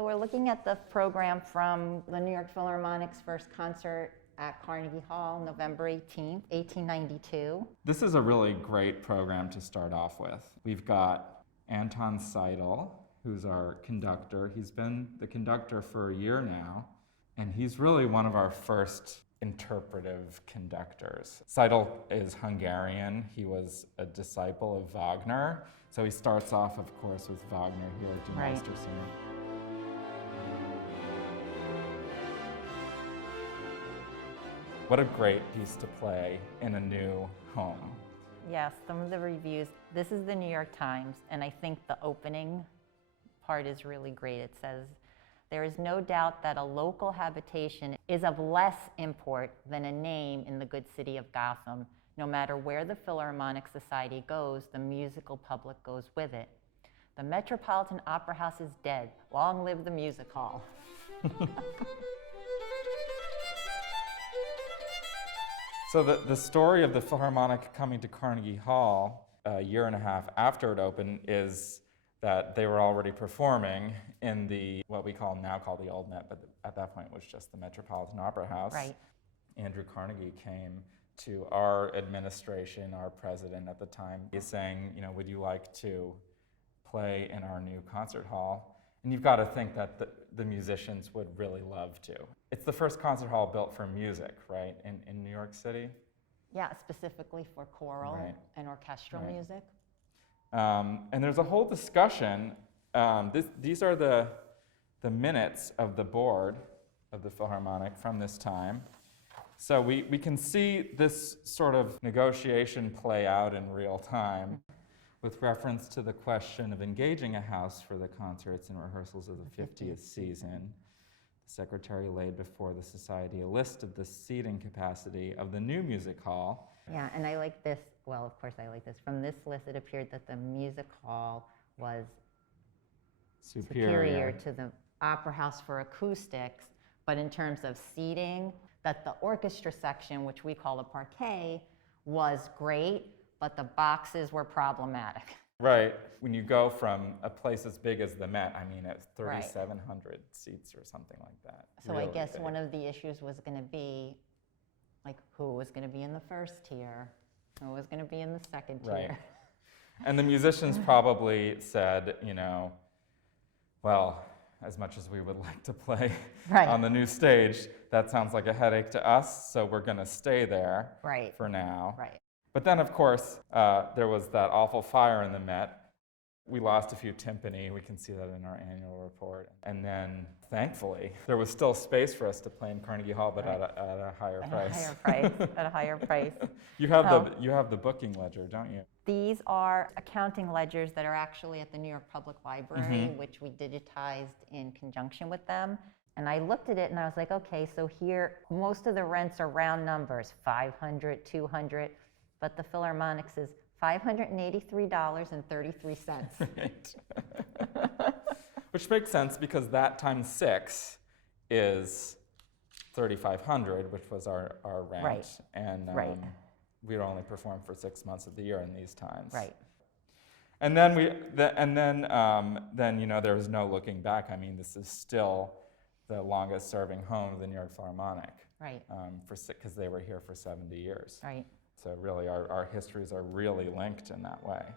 So we're looking at the program from the New York Philharmonic's first concert at Carnegie Hall, November 18th, 1892. This is a really great program to start off with. We've got Anton Seidel, who's our conductor. He's been the conductor for a year now, and he's really one of our first interpretive conductors. Seidel is Hungarian. He was a disciple of Wagner, so he starts off, of course, with Wagner here at Die Meistersinger. What a great piece to play in a new home. Yes, some of the reviews. This is the New York Times, and I think the opening part is really great. It says, "There is no doubt that a local habitation is of less import than a name in the good city of Gotham. No matter where the Philharmonic Society goes, the musical public goes with it. The Metropolitan Opera House is dead. Long live the music hall." So the story of the Philharmonic coming to Carnegie Hall a year and a half after it opened is that they were already performing in the, what we now call the Old Met, but at that point it was just the Metropolitan Opera House. Right. Andrew Carnegie came to our administration, our president at the time, he's saying, would you like to play in our new concert hall? And you've got to think that the musicians would really love to. It's the first concert hall built for music, right, in New York City? Yeah, specifically for choral and orchestral music. And there's a whole discussion. These are the minutes of the board of the Philharmonic from this time. So we can see this sort of negotiation play out in real time with reference to the question of engaging a house for the concerts and rehearsals of the 50th season. The secretary laid before the society a list of the seating capacity of the new music hall. Yeah, and I like this, well, of course I like this. From this list, it appeared that the music hall was superior to the opera house for acoustics, but in terms of seating, that the orchestra section, which we call the parquet, was great, but the boxes were problematic. Right. When you go from a place as big as the Met, it's 3,700 seats or something like that. So really I guess big. One of the issues was going to be, who was going to be in the first tier? Who was going to be in the second tier? Right. And the musicians probably said, well, as much as we would like to play on the new stage, that sounds like a headache to us, so we're going to stay there for now. Right. But then, of course, there was that awful fire in the Met. We lost a few timpani. We can see that in our annual report. And then, thankfully, there was still space for us to play in Carnegie Hall, but at a higher price. At a higher price. You have the booking ledger, don't you? These are accounting ledgers that are actually at the New York Public Library, which we digitized in conjunction with them. And I looked at it and I was like, okay, so here, most of the rents are round numbers, 500, 200, but the Philharmonic's is $583.33. Right. Which makes sense because that times 6 is 3,500, which was our rent. Right. And we'd only perform for 6 months of the year in these times. Right. And then there was no looking back. This is still the longest serving home of the New York Philharmonic. Right. Because they were here for 70 years. Right. So really, our histories are really linked in that way.